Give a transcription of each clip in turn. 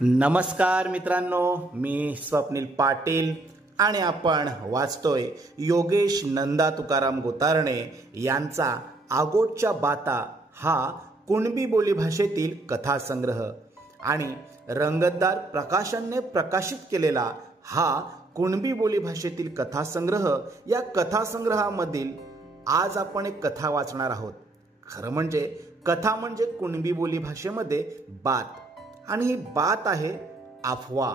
नमस्कार मित्रांनो, मी स्वप्नील पाटील आणि आपण वाचतोय योगेश नंदा तुकाराम गोतारणे यांचा आगोटच्या बाता हा कुणबी बोली भाषेतील कथासंग्रह आणि रंगतदार प्रकाशनने प्रकाशित केलेला हा कुणबी बोली भाषेतील कथासंग्रह. या कथासंग्रहामधील आज आपण एक कथा वाचणार आहोत. खरं म्हणजे कथा म्हणजे कुणबी बोली भाषेमध्ये बात, आणि ही बात आहे अफवा.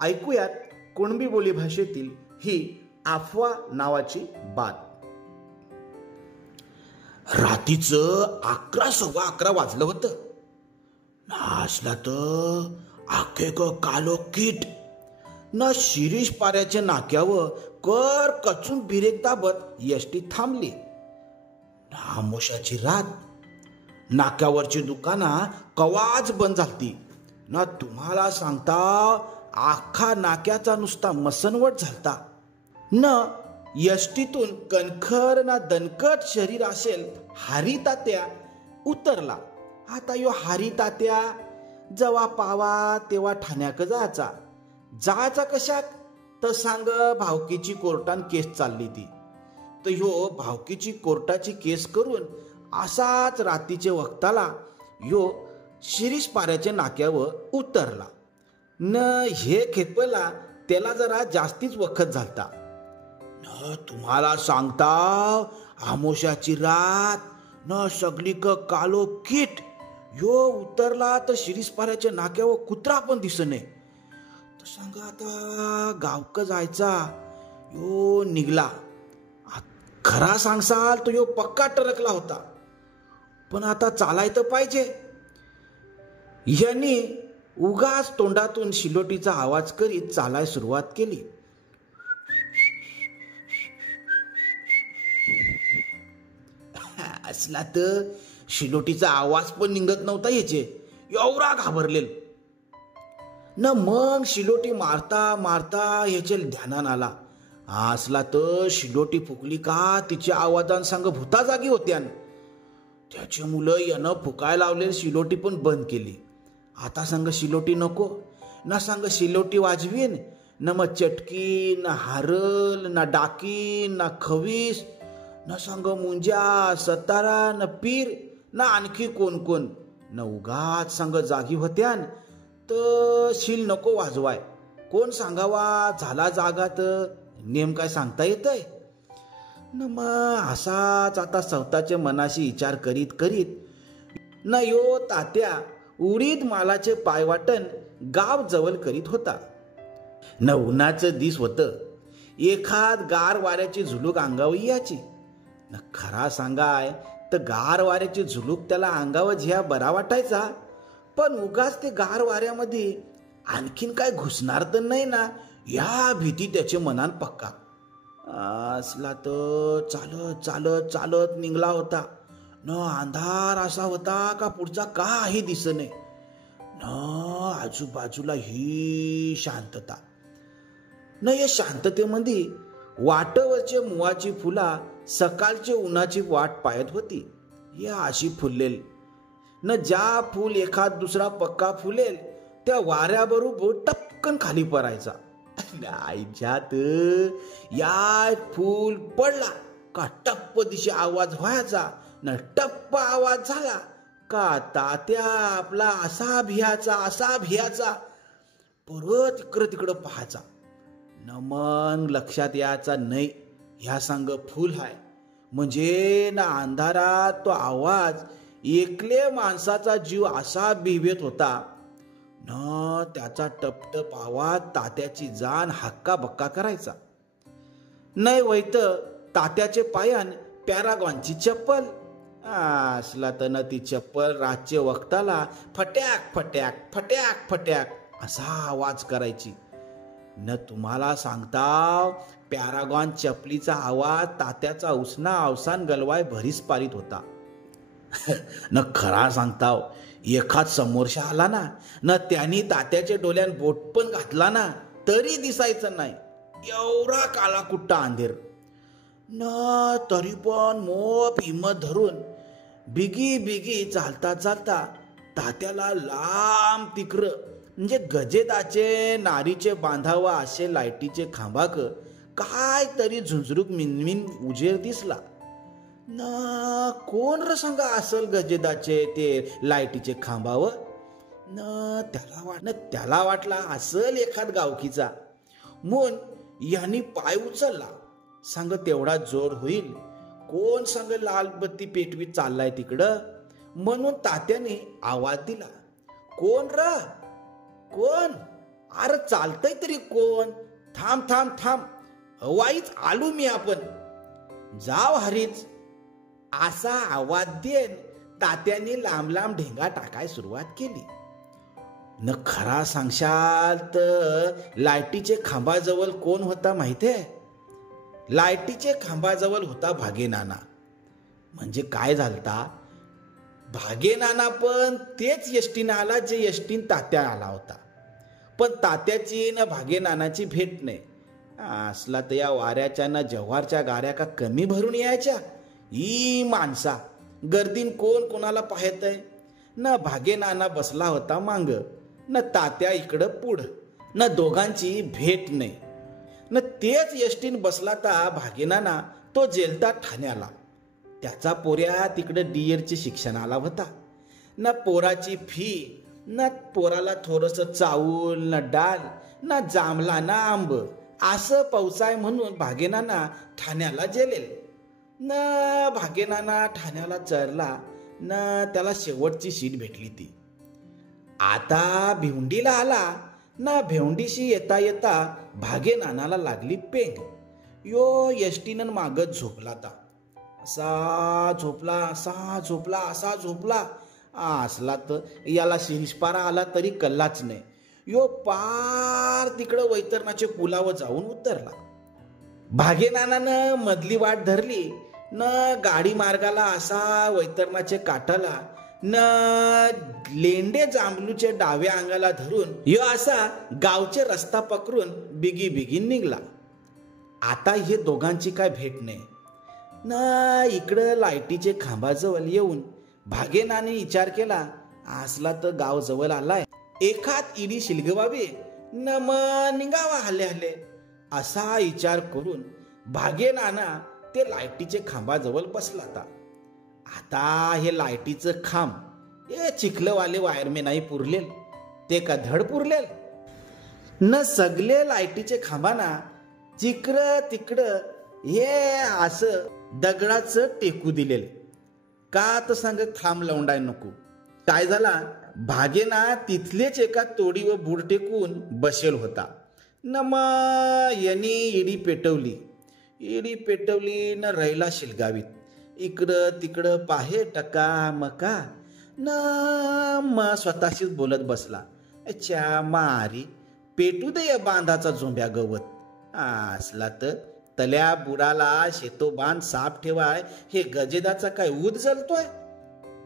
ऐकूयात कुणबी बोली भाषेतील ही अफवा नावाची बात. रात्रीचं 11:15 वाजलं होतं. नाचला तर आखे कालो कीट न शिरीष पाऱ्याच्या नाक्यावर कर कचून बिरेक दाबत एसटी थांबली. नामोशाची रात. नाक्यावरची दुकाना कवाच बंद झालती. ना तुम्हाला सांगता आखा नाक्याचा नुसता मसनवट झालता. न यष्टीतून कणखर ना दणकट शरीर असेल हारी तात्या उतरला. आता यो हारी तात्या जेव्हा पावा तेव्हा ठाण्याक जायचा कशाक तर सांग भावकीची कोर्टान केस चालली ती. तर ह्यो भावकीची कोर्टाची केस करून असाच रात्रीचे वक्ताला यो शिरीष पाऱ्याच्या नाक्यावर उतरला. न हे खेपला त्याला जरा जास्तीच वखत झालता. न तुम्हाला सांगता आमोशाची रात न सगळीक कालो कीट. यो उतरला तर शिरीष पाऱ्याच्या नाक्यावर कुत्रा पण दिसणे. तर सांगा आता गावक जायचा यो निघला. खरा सांगसाल तो यो पक्का टरकला होता. पण आता चालाय तर पाहिजे. यांनी उगाच तोंडातून शिलोटीचा आवाज करीत चालाय सुरुवात केली. असला तर शिलोटीचा आवाज पण निघत नव्हता याचे. एवढा घाबरलेल. न मग शिलोटी मारता मारता याचे ध्यानात आला. असला तर शिलोटी फुकली का तिच्या आवाजान सांग भूता जागी होत्या. त्याची मुलं यानं फुकायला लावलेली शिलोटी पण बंद केली. आता सांग शिलोटी नको ना, सांग शिलोटी वाजवीन न मग चटकी ना हारल ना डाकी ना खवीस न सांग मुंज्या सतारा न पीर ना आणखी कोण कोण न उगाच सांग जागी होत्यान. तर शिल नको वाजवाय. कोण सांगावा झाला जागा तर नेम काय सांगता येतय न. मग असाच आता स्वतःच्या मनाशी विचार करीत करीत न यो तात्या उडीद मालाचे पायवाटन गाव जवळ करीत होता. न उन्हाचं दिस होतं. एखाद गार वाऱ्याची झुलूक अंगावर याची. न खरा सांगाय तर गार वाऱ्याची झुलूक त्याला अंगावर झिया बरा वाटायचा. पण उगाच ते गार वाऱ्यामध्ये आणखीन काय घुसणार तर नाही ना या भीती त्याच्या मनात पक्का. असला तर चालत चालत चालत निघला होता. न अंधार असा होता का पुढचा काही दिसणे. न आजूबाजूला ही शांतता. न या शांततेमध्ये वाटवरचे मुवाची फुला सकाळचे उन्हाची वाट पाहत होती. या अशी फुललेल. न ज्या फूल एखाद दुसरा पक्का फुलेल त्या वाऱ्याबरोबर टपकन खाली पडायचा. आईच्यात या फूल पडला का टप्प दिशे आवाज व्हायचा. न टप्प आवाज झाला का तात्या आपला असा भियाचा परत इकडं तिकडं पाहायचा. न मग लक्षात यायचा नाही ह्या सांग फुल हाय म्हणजे ना अंधारात तो आवाज एकले माणसाचा जीव असा बिभेत होता. न त्याचा टपटप आवाज तात्याची जान हक्का बक्का करायचा. नाही वैत तात्याचे पायान पॅरागॉनची चप्पल. असला तर न ती चप्पल रातचे वक्ताला फट्याक फट्याक फट्याक फट्याक असा आवाज करायची. न तुम्हाला सांगता पॅरागॉन चपलीचा आवाज तात्याचा उसना अवसान गलवाय भरीस पारित होता. न खरा सांगताव एखाद समोरशा आला ना न त्यांनी तात्याच्या डोळ्यात बोट पण घातला ना तरी दिसायचं नाही. एवढा काला कुट्टा अंधेर. न तरी पण मोप हिम्मत धरून बिगी बिगी चालता चालता तात्याला लांब तिकर म्हणजे गजेदाचे नारीचे बांधावा असे लाईटीचे खांबाक काय तरी झुंजरूक मिनमिन उजेर दिसला. न कोण र सांगा असल गजेदाचे ते लाईटीचे खांबाव. त्याला वाटला असल एखाद गावकीचा. म्हणून यांनी पाय उचलला. सांग तेवढा जोर होईल. कोण सांग लाल बत्ती पेटवीत चाललाय तिकडं. म्हणून तात्याने आवाज दिला, कोण र कोण? अरे चालतंय तरी कोण? थांब थांब थांब, वाईच आलो मी. आपण जाव हरीच. असा आवाज देन तात्याने लांब लांब ढेंगा टाकाय सुरुवात केली. न खरा सांगशाल तर लाईटीचे खांबाजवळ कोण होता माहितीये? लाईटीचे खांबाजवळ होता भागेनाना. म्हणजे काय झालता, भागेनाना पण तेच यष्टीनं आला जे यष्टीन तात्या आला होता. पण तात्याची न भागेनानाची भेट नाही. असला तर या वाऱ्याच्या न जव्हारच्या गाड्या का कमी भरून यायच्या? ही माणसा गर्दीन कोण कोणाला पाहतय. न भागेनाना बसला होता मांग, न तात्या इकडं पुढं. न दोघांची भेट नाही. न तेच यष्टीन बसला ता भागेनाना तो जेलता ठाण्याला. त्याचा पोऱ्या तिकडं डीएरची शिक्षणाला होता. न पोराची फी, न पोराला थोडस चावूल, न डाल, न जांभला ना आंब असं पावसाय म्हणून भागेनाना ठाण्याला जेलेल. न भागेनाना ठाण्याला चढला. न त्याला शेवटची सीट भेटली ती. आता भिवंडीला आला. ना भेवंडीशी येता येता भागेनानाला लागली पेंग. यो यष्टीनं मागत झोपला ता. असा झोपला, असा झोपला, असा झोपला. असला तर याला शिंजपारा आला तरी कल्लाच नाही. यो पार तिकडं वैतरणाच्या पुलावर जाऊन उतरला. भागेनानानं मधली वाट धरली. न गाडी मार्गाला असा वैतरणाचे काठाला न लेंडे जांभलूचे डाव्या अंगाला धरून यो असा गावचे रस्ता पकडून बिगी बिगी निघला. आता हे दोघांची काय भेट नाही. न इकडं लाईटीचे खांबाजवळ येऊन भागेनाने विचार केला, असला तर गाव जवळ आलाय, एखाद इडी शिलगवावी न मग निघावा हल्ले हल्ले असा विचार करून भागेनाना ते लाईटीचे खांबाजवळ बसला होता. आता हे लाईटीचं खांब हे चिखलवाले वायरमे नाही पुरलेल, ते का धड पुरलेल. न सगळे लाईटीचे खांबाना जिकडं तिकडं हे असं दगडाचं टेकू दिलेल. का तर सांग खांब लावून नको. काय झाला, भागेना तिथलेच एका तोडीवर बुड टेकून बसेल होता. न मग यांनी इडी पेटवली. इडी पेटवली न राहिला शिलगावीत. इकडं तिकडं पाहे टका मका. न मग स्वतःशीच बोलत बसला, अच्छा मारी पेटू दे या बांधाचा झोंब्या गवत. असला तर तल्या बुडाला शेतो बांध साफ ठेवाय हे गजेदाचा काय ऊद जलतोय.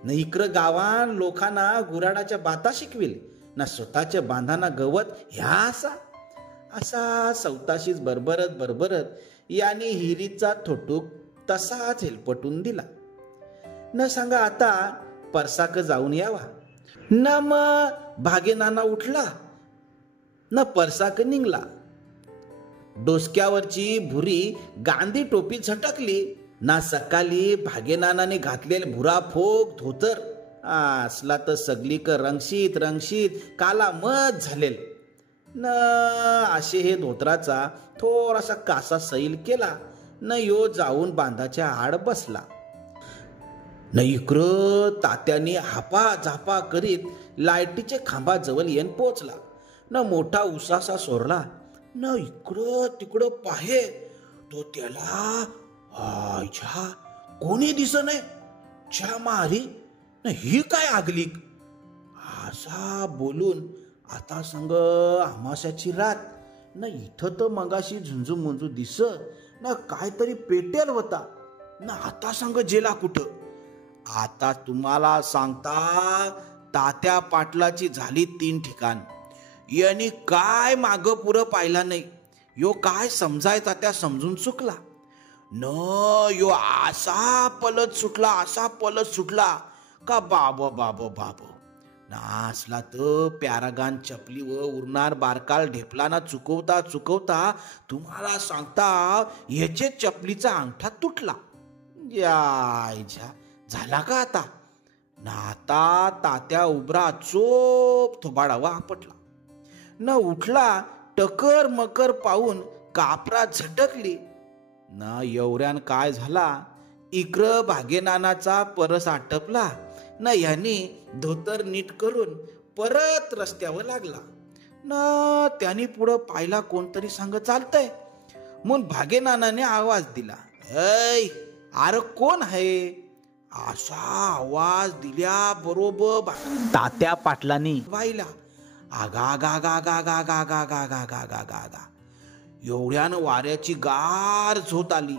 न इकडं गावान लोकांना गुराडाच्या बाता शिकविल, ना स्वतःच्या बांधाना गवत ह्या असा असा स्वतःशीच बरबरत बरबरत याने हिरीचा थोटूक तसाच हेलपटून दिला. न सांगा आता परसाक जाऊन यावा. न मग भागेनाना उठला. न परसाक निघला. डोसक्यावरची भुरी गांधी टोपी झटकली. ना सकाळी भागेनानाने घातलेले भुरा फोक धोतर असला तर सगळीक रंगशीत रंगशीत काला मत झालेल. न असे हे धोतराचा थोडासा कासा सैल केला. न यो जाऊन बांधाच्या आड बसला. न इकडं तात्याने हापा झापा करीत लाईटीचे खांबाजवळ येऊन पोचला. न मोठा उसासा सोरला. न इकडं तिकडं पाहे तो त्याला आयच्या कोणी दिस नाही. च्या मारी न ही काय आगलीक असा बोलून आता संग आमाशाची रात. न इथं तर मगाशी झुंजू मुंजू दिस न काहीतरी पेटेल होता. न आता सांग जेला कुठं. आता तुम्हाला सांगता तात्या पाटलाची झाली 3 ठिकाण. यांनी काय माग पुरं पाहिला नाही. यो काय समजायचा त्या समजून चुकला. न यो असा पलत सुटला, असा पलत सुटला का बाबो बाबो बाबो. नासला तर पॅरागान चपलीवर उरणार बारकाल ढेपलाना चुकवता चुकवता तुम्हाला सांगता ह्याचे चपलीचा अंगठा तुटला. यायच्या झाला का आता ना. आता तात्या उभरा चोप थोबाडावा आपटला न उठला. टकर मकर पाहून कापरा झटकली ना. एवढ्यान काय झाला, इकडं भागेनानाचा परस आटपला ना. यांनी धोतर नीट करून परत रस्त्यावर लागला ना. त्यांनी पुढं पाहिला कोणतरी सांग चालतंय म्हणून भागेनानाने आवाज दिला, ऐ अरे कोण आहे. असा आवाज दिल्या बरोबर तात्या पाटलांनी पाहिला. आगा गा गा गा गा गा गा गा गा गा गा गा गा. एवढ्यानं वाऱ्याची गार झोत आली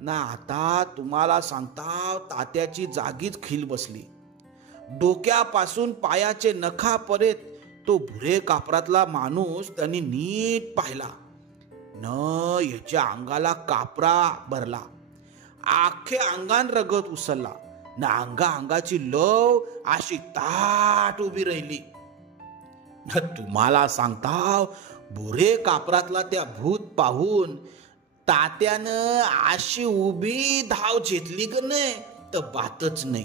ना. आता तुम्हाला सांगता तात्याची जागीच खिल बसली. डोक्यापासून पायाचे नखापर्यंत तो भुरे कापरातला माणूस त्यांनी नीट पाहिला न. याच्या अंगाला कापरा भरला. आखे अंगान रगत उसळला ना. अंगाची लव अशी ताट उभी राहिली. तुम्हाला सांगता भुरे कापरातला त्या भूत पाहून तात्यानं अशी उभी धाव घेतली ग नाही तर बातच नाही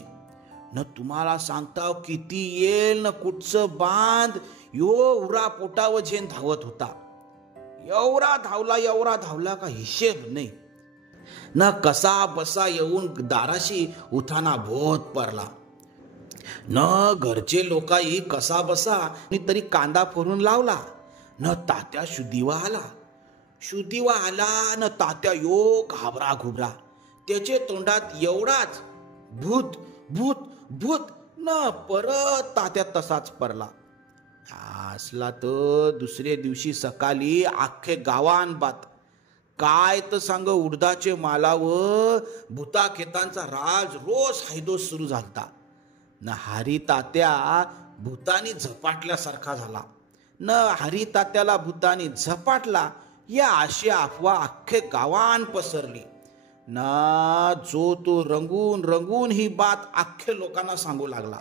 न. तुम्हाला सांगता किती येल न कुठचं बांध यो उरा पोटावर झेन धावत होता. एवढा धावला का हिशेब नाही न. कसा बसा येऊन दाराशी उठाना भोत पडला न. घरचे लोकाही कसा बसा तरी कांदा फोडून लावला न. तात्या शुद्धीवा आला न. तात्या यो घाबरा घुबरा. त्याचे तोंडात एवढाच भूत भूत भूत न. परत तात्या तसाच पडला. असला तर दुसऱ्या दिवशी सकाळी अख्खे गावान बात काय तर सांग. उडदाचे मालावर भूता खेतांचा राज रोज हैदोस सुरू झालता न. हरी तात्या भूतानी झपाटल्यासारखा झाला न. हरी तात्याला भूतानी झपाटला या अशी अफवा अख्खे गावान पसरली ना. जो तो रंगून ही बात अख्खे लोकांना सांगू लागला.